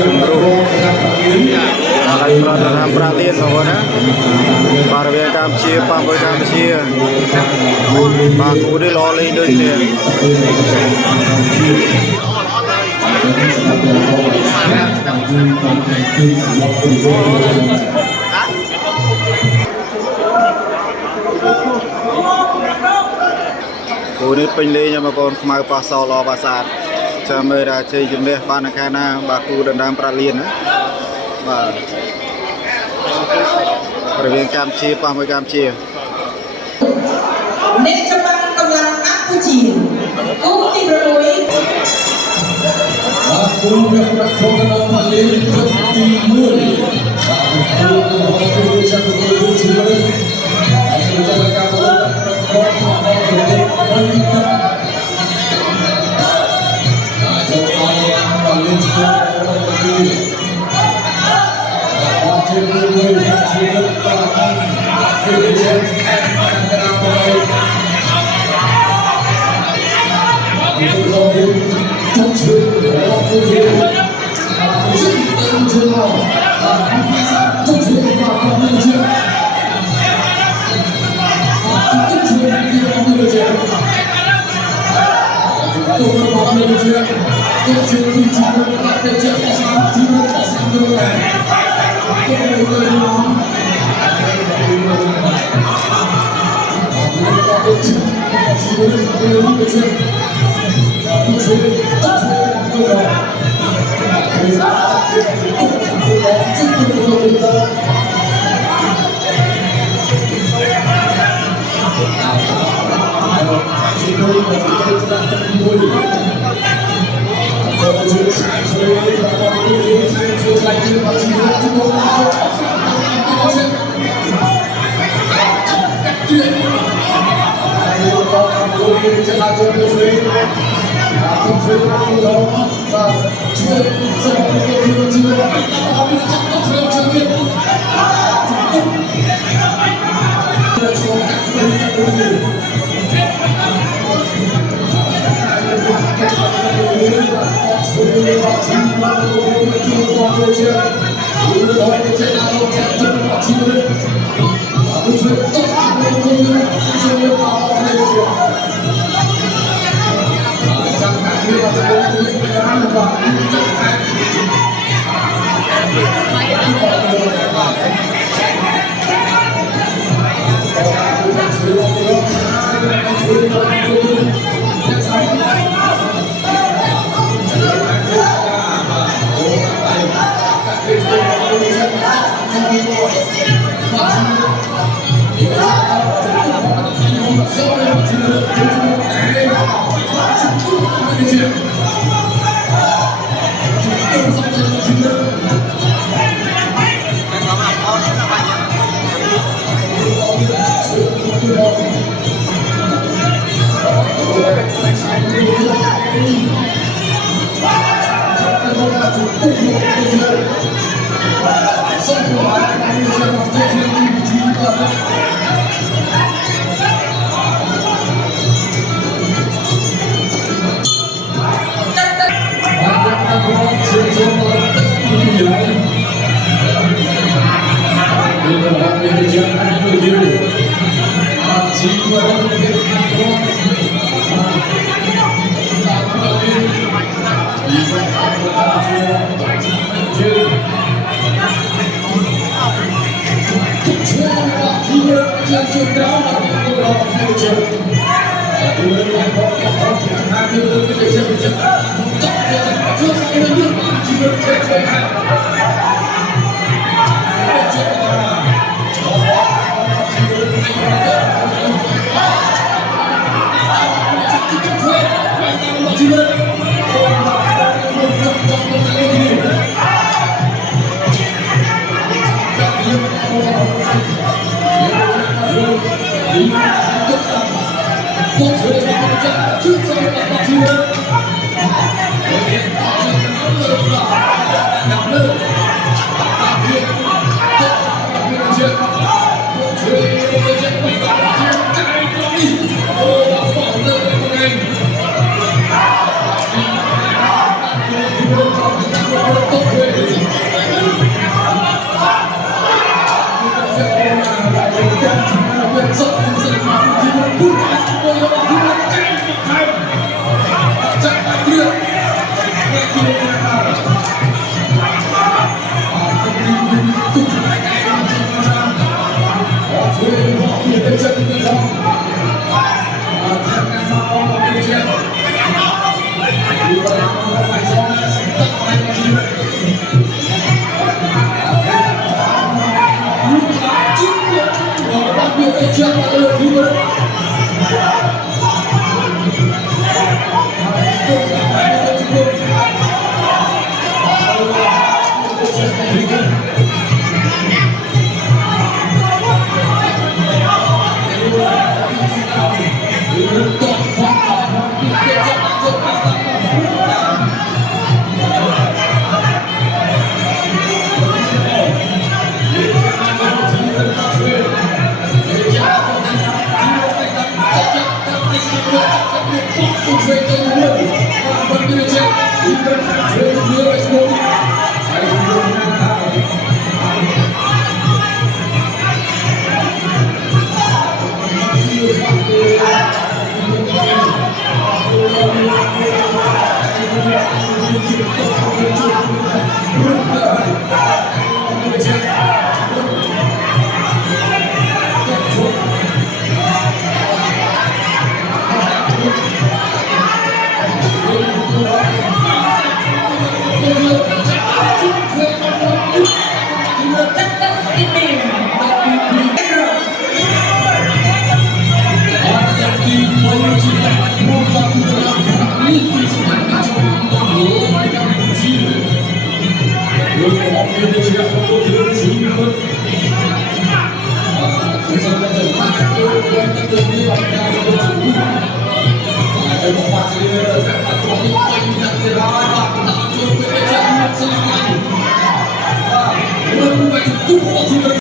sembroh lagi perhatian bahwa para Campuchia pampai Campuchia baku đi lo lên đôi nè cô đi pin lên nhưng mà còn mai pa sau lo pa sạt cho mời ra chơi chúng đây ban là khai na baku dan đang peralian á vàประเวณการเชียร์ปามไปการเชียร์เนจบังกำลังอัพผู้จีนกุ้งตีประดุยกุ้งเป็นนักโทษมาเลี้ยงจนตีมือกุ้งเป็นผู้ชายผู้หญิงที่เลยอาศัยจากการเล่นของพ่อของเด็กคนนี้จะเอามาเล่นที่นี่ที่มือที่มือก็คือเช่นการเอาไปเราดูทุกชื่อเราดูชื่อตั้งชื่อเราทุกชื่อมาทำให้ชื่อทุกชื่อที่เราดูชื่อตัวเราดูชื่อทุกชื่อที่ชื่อเราเป็นชื่อที่สามที่เราเป็นสามตัวแทน Indonesia untuk Timur. Sesuatu tempat itu yang terjadi pada ada tempat dia atau tempat tidak diraba tak cukup kerja selama ini. Buat itu